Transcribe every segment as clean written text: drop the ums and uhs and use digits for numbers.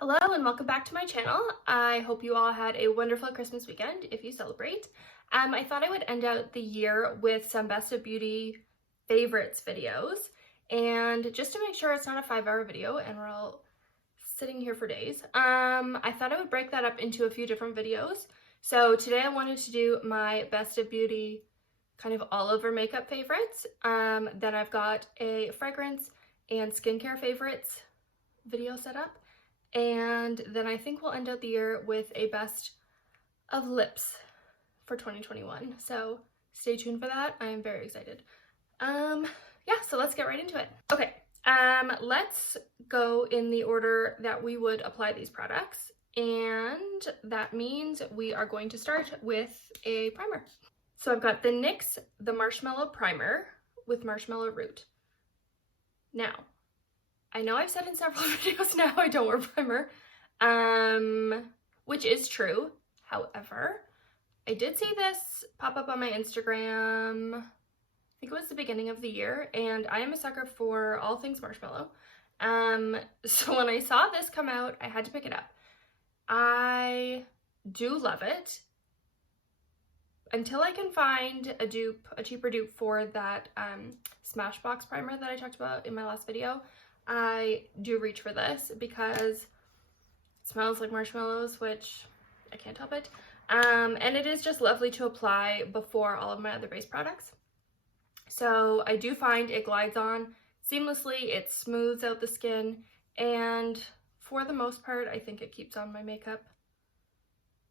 Hello and welcome back to my channel. I hope you all had a wonderful Christmas weekend if you celebrate. I thought I would end out the year with some best of beauty favorites videos, and just to make sure it's not a 5-hour video and we're all sitting here for days, I thought I would break that up into a few different videos. So today I wanted to do my best of beauty kind of all over makeup favorites. Then I've got a fragrance and skincare favorites video set up. And then I think we'll end out the year with a best of lips for 2021. So stay tuned for that. I am very excited. Yeah, so let's get right into it. Okay, let's go in the order that we would apply these products. And that means we are going to start with a primer. So I've got the NYX The Marshmellow Primer with Marshmallow Root. Now, I know I've said in several videos now I don't wear primer, which is true. However, I did see this pop up on my Instagram, I think it was the beginning of the year, and I am a sucker for all things marshmallow. So when I saw this come out, I had to pick it up. I do love it. Until I can find a dupe, a cheaper dupe for that Smashbox primer that I talked about in my last video, I do reach for this because it smells like marshmallows, which I can't help it. And it is just lovely to apply before all of my other base products. So I do find it glides on seamlessly, it smooths out the skin, and for the most part, I think it keeps on my makeup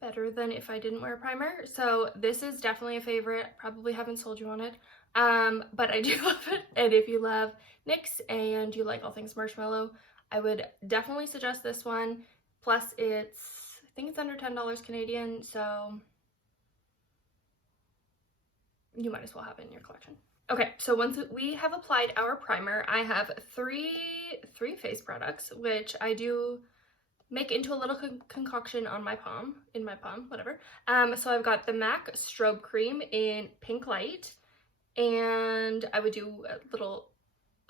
better than if I didn't wear a primer. So this is definitely a favorite. Probably haven't sold you on it, but I do love it. And if you love NYX and you like all things marshmallow, I would definitely suggest this one. Plus I think it's under $10 Canadian, so you might as well have it in your collection. Okay, so once we have applied our primer, I have three face products, which I do make into a little concoction on my palm, whatever. So I've got the MAC Strobe Cream in Pinklite, and I would do a little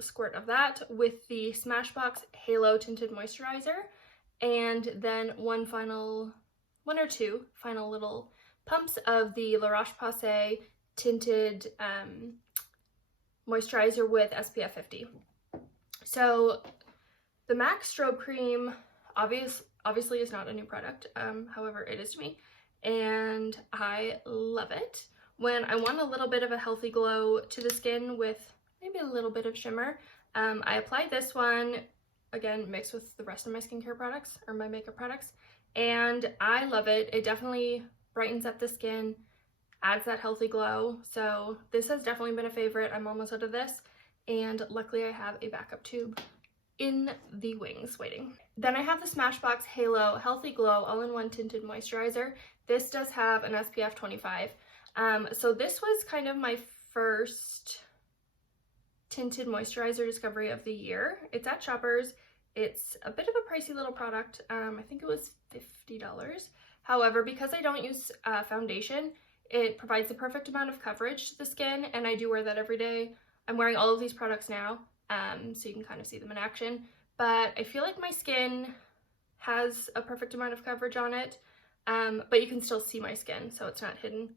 squirt of that with the Smashbox Halo Tinted Moisturizer, and then one or two final little pumps of the Roche Posay Tinted Moisturizer with SPF 50. So the MAC Strobe Cream obviously is not a new product, however it is to me, and I love it. When I want a little bit of a healthy glow to the skin with maybe a little bit of shimmer, I apply this one, again mixed with the rest of my skincare products or my makeup products, and I love it. It definitely brightens up the skin, adds that healthy glow, so this has definitely been a favorite. I'm almost out of this, and luckily I have a backup tube in the wings waiting. Then I have the Smashbox Halo Healthy Glow All-in-One Tinted Moisturizer. This does have an SPF 25. So this was kind of my first tinted moisturizer discovery of the year. It's at Shoppers. It's a bit of a pricey little product. I think it was $50. However, because I don't use foundation, it provides the perfect amount of coverage to the skin, and I do wear that every day. I'm wearing all of these products now, so you can kind of see them in action, but I feel like my skin has a perfect amount of coverage on it, but you can still see my skin, so it's not hidden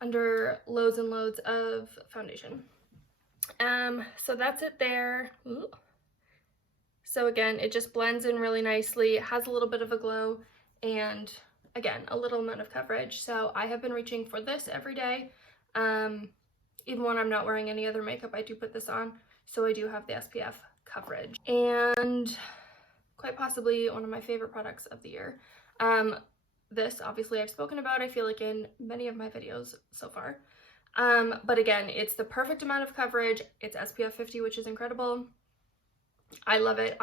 under loads and loads of foundation. So that's it there. Ooh. So again, it just blends in really nicely, it has a little bit of a glow, and again, a little amount of coverage. So I have been reaching for this every day. Even when I'm not wearing any other makeup, I do put this on, so I do have the SPF coverage. And quite possibly one of my favorite products of the year. This obviously I've spoken about, I feel like, in many of my videos so far. But again, it's the perfect amount of coverage. It's SPF 50, which is incredible. I love it.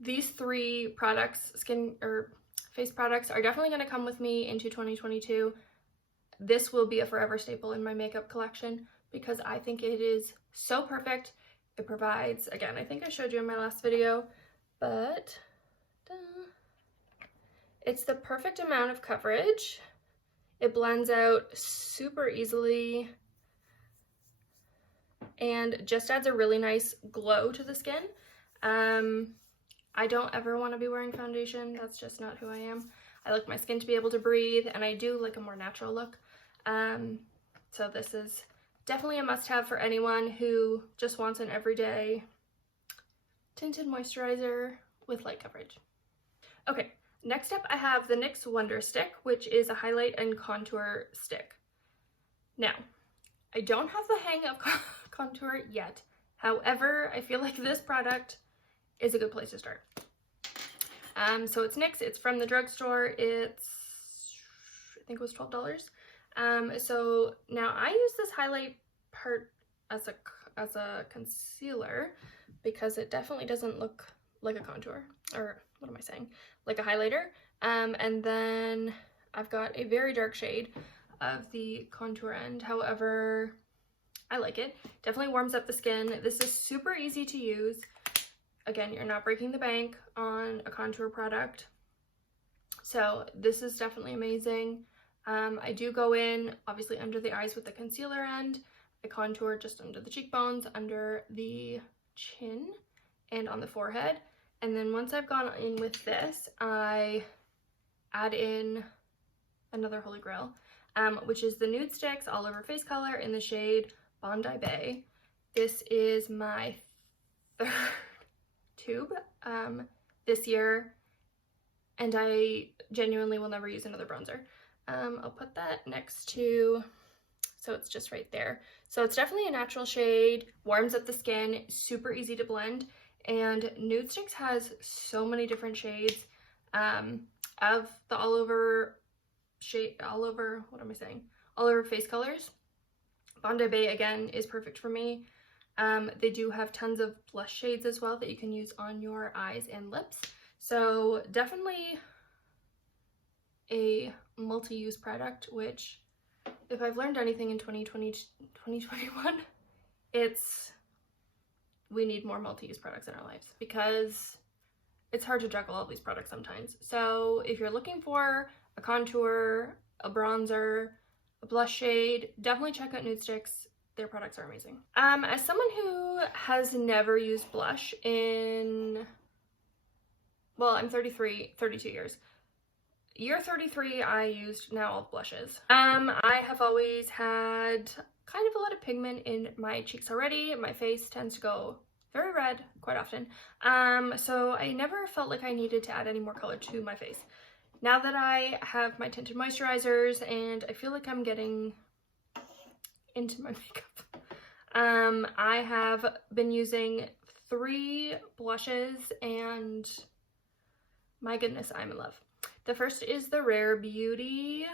These three products, skin or face products, are definitely going to come with me into 2022. This will be a forever staple in my makeup collection because I think it is so perfect. It provides, again, I think I showed you in my last video, but it's the perfect amount of coverage. It blends out super easily and just adds a really nice glow to the skin. I don't ever want to be wearing foundation. That's just not who I am. I like my skin to be able to breathe, and I do like a more natural look. So this is definitely a must-have for anyone who just wants an everyday tinted moisturizer with light coverage. Okay, next up I have the NYX Wonder Stick, which is a highlight and contour stick. Now, I don't have the hang of contour yet. However, I feel like this product is a good place to start. So it's NYX, it's from the drugstore, it's, I think it was $12. So now I use this highlight part as a concealer because it definitely doesn't look like a contour, or what am I saying? Like a highlighter. And then I've got a very dark shade of the contour end. However, I like it. Definitely warms up the skin. This is super easy to use. Again, you're not breaking the bank on a contour product. So this is definitely amazing. I do go in, obviously, under the eyes with the concealer end. I contour just under the cheekbones, under the chin, and on the forehead. And then once I've gone in with this, I add in another holy grail, which is the Nudestix All Over Face Color in the shade Bondi Bay. This is my third tube this year, and I genuinely will never use another bronzer. I'll put that next to, so it's just right there. So it's definitely a natural shade, warms up the skin, super easy to blend, and Nudestix has so many different shades of the all over face colors. Bondi Bay, again, is perfect for me. They do have tons of blush shades as well that you can use on your eyes and lips. So definitely a multi-use product, which if I've learned anything in 2021, it's we need more multi-use products in our lives because it's hard to juggle all these products sometimes. So if you're looking for a contour, a bronzer, a blush shade, definitely check out Nudestix. Their products are amazing. As someone who has never used blush in, well, I'm 32 years. Year 33, I used now all blushes. I have always had kind of a lot of pigment in my cheeks already. My face tends to go very red quite often. So I never felt like I needed to add any more color to my face. Now that I have my tinted moisturizers and I feel like I'm getting into my makeup, I have been using 3 blushes and my goodness, I'm in love. The first is the Rare Beauty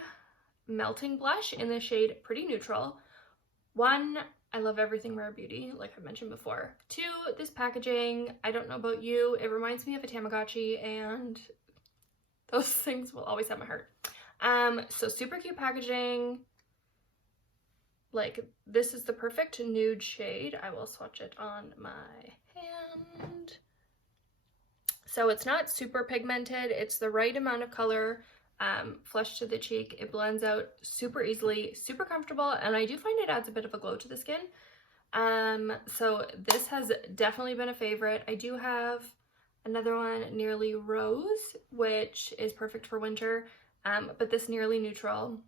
Melting Blush in the shade Pretty Neutral. 1, I love everything Rare Beauty, like I mentioned before. 2, this packaging, I don't know about you, it reminds me of a Tamagotchi, and those things will always have my heart. So super cute packaging. Like, this is the perfect nude shade. I will swatch it on my hand. So it's not super pigmented. It's the right amount of color, flush to the cheek. It blends out super easily, super comfortable, and I do find it adds a bit of a glow to the skin. So this has definitely been a favorite. I do have another one, Nearly Rose, which is perfect for winter, but this Nearly Neutral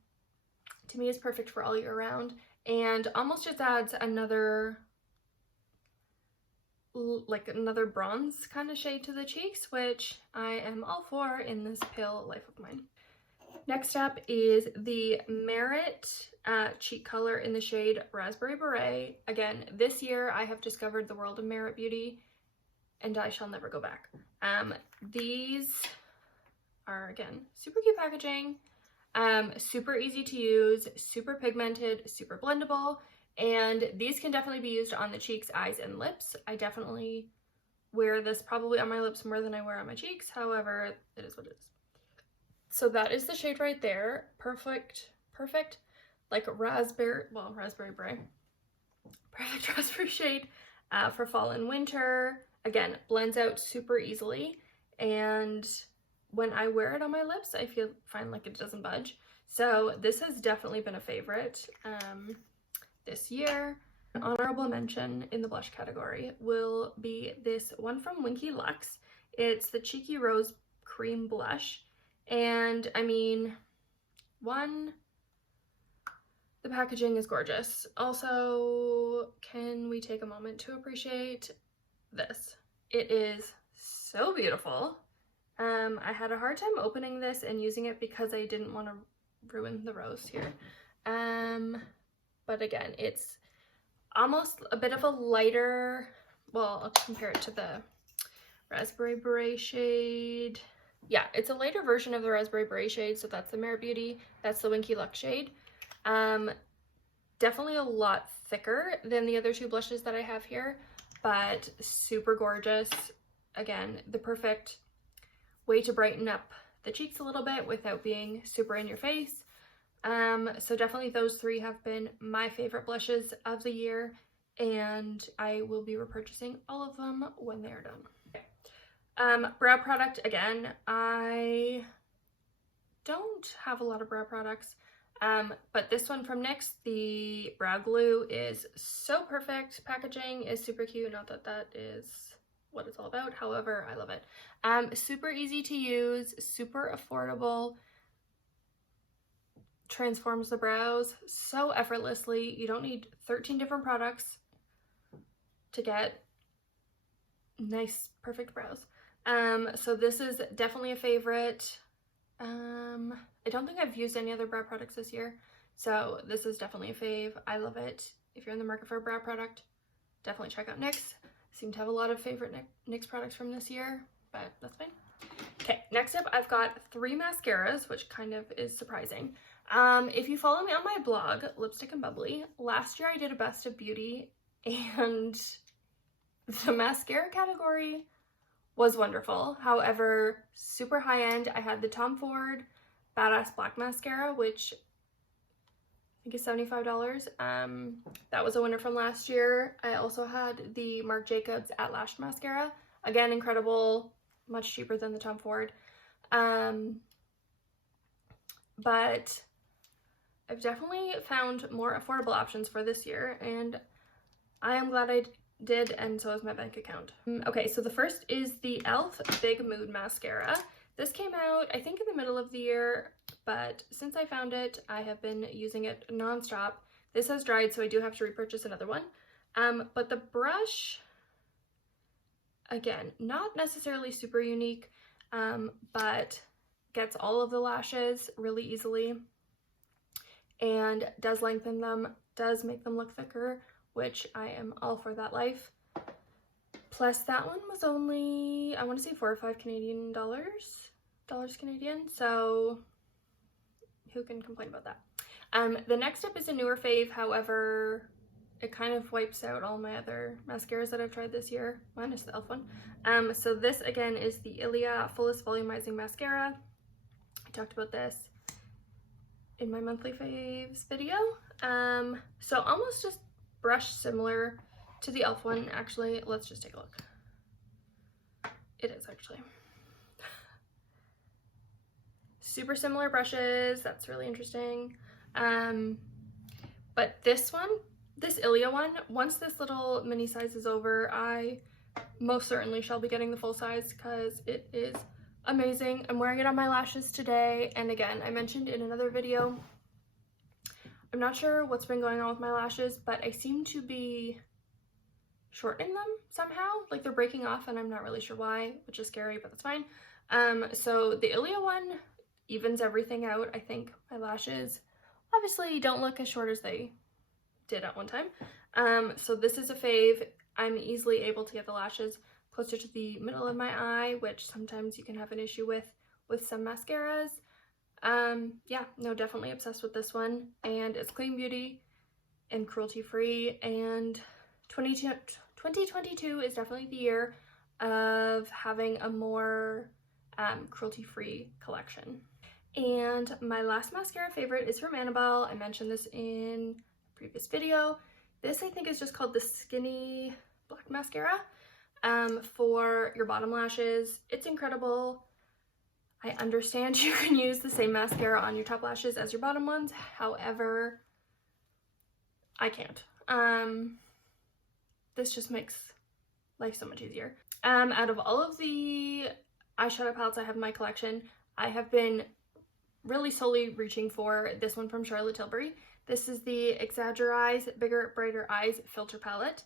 to me is perfect for all year round, and almost just adds another bronze kind of shade to the cheeks, which I am all for in this pale life of mine. Next up is the Merit cheek color in the shade Raspberry Beret. Again, this year I have discovered the world of Merit Beauty, and I shall never go back. These are, again, super cute packaging, super easy to use, super pigmented, super blendable, and these can definitely be used on the cheeks, eyes, and lips. I definitely wear this probably on my lips more than I wear on my cheeks. However, it is what it is. So that is the shade right there. Perfect, like raspberry beret. Perfect raspberry shade for fall and winter. Again, blends out super easily, and when I wear it on my lips, I find like it doesn't budge. So this has definitely been a favorite this year. An honorable mention in the blush category will be this one from Winky Lux. It's the Cheeky Rose Cream Blush. And I mean, one, the packaging is gorgeous. Also, can we take a moment to appreciate this? It is so beautiful. I had a hard time opening this and using it because I didn't want to ruin the rose here. But again, it's almost a bit of a lighter, well, I'll compare it to the Raspberry Beret shade. Yeah, it's a lighter version of the Raspberry Beret shade, so that's the Merit Beauty. That's the Winky Luck shade. Definitely a lot thicker than the other two blushes that I have here, but super gorgeous. Again, the perfect way to brighten up the cheeks a little bit without being super in your face. So definitely those three have been my favorite blushes of the year, and I will be repurchasing all of them when they are done. Brow product, again, I don't have a lot of brow products, but this one from NYX, the Brow Glue, is so perfect. Packaging is super cute, not that that is what it's all about, however, I love it. Super easy to use, super affordable, transforms the brows so effortlessly. You don't need 13 different products to get nice, perfect brows. So this is definitely a favorite. I don't think I've used any other brow products this year, so this is definitely a fave. I love it. If you're in the market for a brow product, definitely check out NYX. I seem to have a lot of favorite NYX products from this year, but that's fine. Okay, next up I've got 3 mascaras, which kind of is surprising. If you follow me on my blog, Lipstick and Bubbly, last year I did a best of beauty, and the mascara category was wonderful. However, super high end. I had the Tom Ford Badass Black Mascara, which I think is $75. That was a winner from last year. I also had the Marc Jacobs at Lash Mascara. Again, incredible, much cheaper than the Tom Ford. But I've definitely found more affordable options for this year, and I am glad I did, and so is my bank account. Okay, so the first is the e.l.f. Big Mood Mascara. This came out, I think, in the middle of the year, but since I found it, I have been using it non-stop. This has dried, so I do have to repurchase another one. But the brush, again, not necessarily super unique, but gets all of the lashes really easily and does lengthen them, does make them look thicker, which I am all for that life. Plus that one was only, I want to say $4 or $5 Canadian dollars Canadian, so who can complain about that? The next up is a newer fave, however, it kind of wipes out all my other mascaras that I've tried this year, minus the e.l.f. one. So this again is the Ilia Fullest Volumizing Mascara. I talked about this in my monthly faves video. So almost just brush similar to the e.l.f. one. Actually, let's just take a look. It is actually. Super similar brushes, that's really interesting. But this one, this Ilia one, once this little mini size is over, I most certainly shall be getting the full size because it is amazing. I'm wearing it on my lashes today, and again, I mentioned in another video, I'm not sure what's been going on with my lashes, but I seem to be shortening them somehow, like they're breaking off, and I'm not really sure why, which is scary, but that's fine. So the Ilia one evens everything out. I think my lashes obviously don't look as short as they did at one time. So this is a fave. I'm easily able to get the lashes closer to the middle of my eye, which sometimes you can have an issue with some mascaras. Yeah, no, definitely obsessed with this one, and it's clean beauty and cruelty free, and 2022 is definitely the year of having a more cruelty free collection. And my last mascara favorite is from Annabelle. I mentioned this in a previous video. This I think is just called the Skinny Black Mascara for your bottom lashes. It's incredible. I understand you can use the same mascara on your top lashes as your bottom ones. However, I can't. This just makes life so much easier. Out of all of the eyeshadow palettes I have in my collection, I have been really solely reaching for this one from Charlotte Tilbury. This is the Exaggereyes Bigger Brighter Eyes Filter Palette.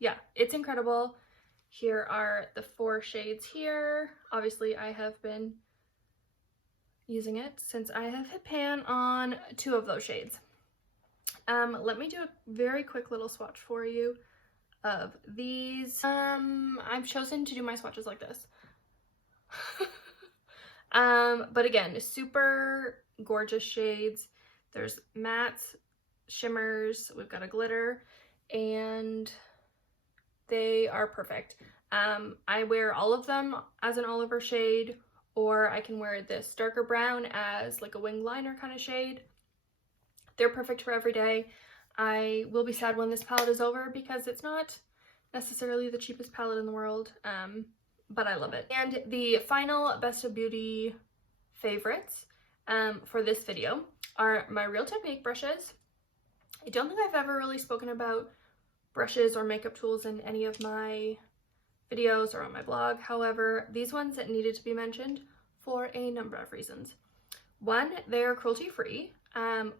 Yeah, it's incredible. Here are the 4 shades here. Obviously, I have been using it since I have hit pan on 2 of those shades. Let me do a very quick little swatch for you of these. I've chosen to do my swatches like this. But again, super gorgeous shades. There's mattes, shimmers, we've got a glitter, and they are perfect. I wear all of them as an all over shade, or I can wear this darker brown as like a wing liner kind of shade. They're perfect for every day. I will be sad when this palette is over because it's not necessarily the cheapest palette in the world, but I love it. And the final Best of Beauty favorites for this video are my Real Technique brushes. I don't think I've ever really spoken about brushes or makeup tools in any of my videos or on my blog. However, these ones needed to be mentioned for a number of reasons. One, they're cruelty-free,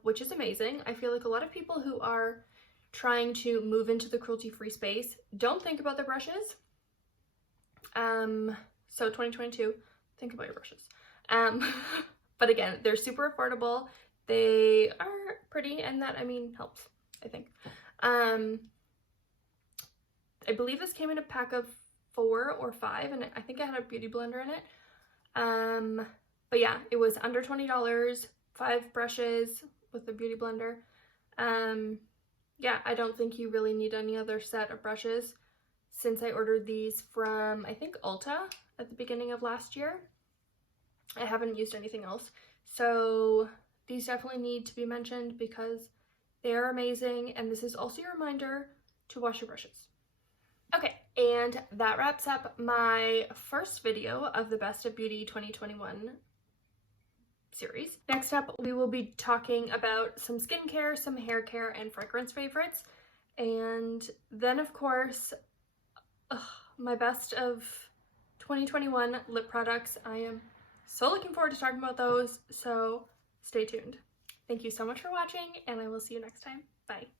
which is amazing. I feel like a lot of people who are trying to move into the cruelty-free space don't think about their brushes. So 2022, think about your brushes. But again, they're super affordable. They are pretty, and that, I mean, helps, I think. I believe this came in a pack of 4 or 5, and I think it had a beauty blender in it. But yeah, it was under $20, 5 brushes with a beauty blender. Yeah, I don't think you really need any other set of brushes since I ordered these from, I think, Ulta at the beginning of last year. I haven't used anything else. So these definitely need to be mentioned because they are amazing, and this is also your reminder to wash your brushes. Okay, and that wraps up my first video of the Best of Beauty 2021 series. Next up, we will be talking about some skincare, some hair care, and fragrance favorites. And then, of course, my best of 2021 lip products. I am so looking forward to talking about those, so stay tuned. Thank you so much for watching, and I will see you next time. Bye.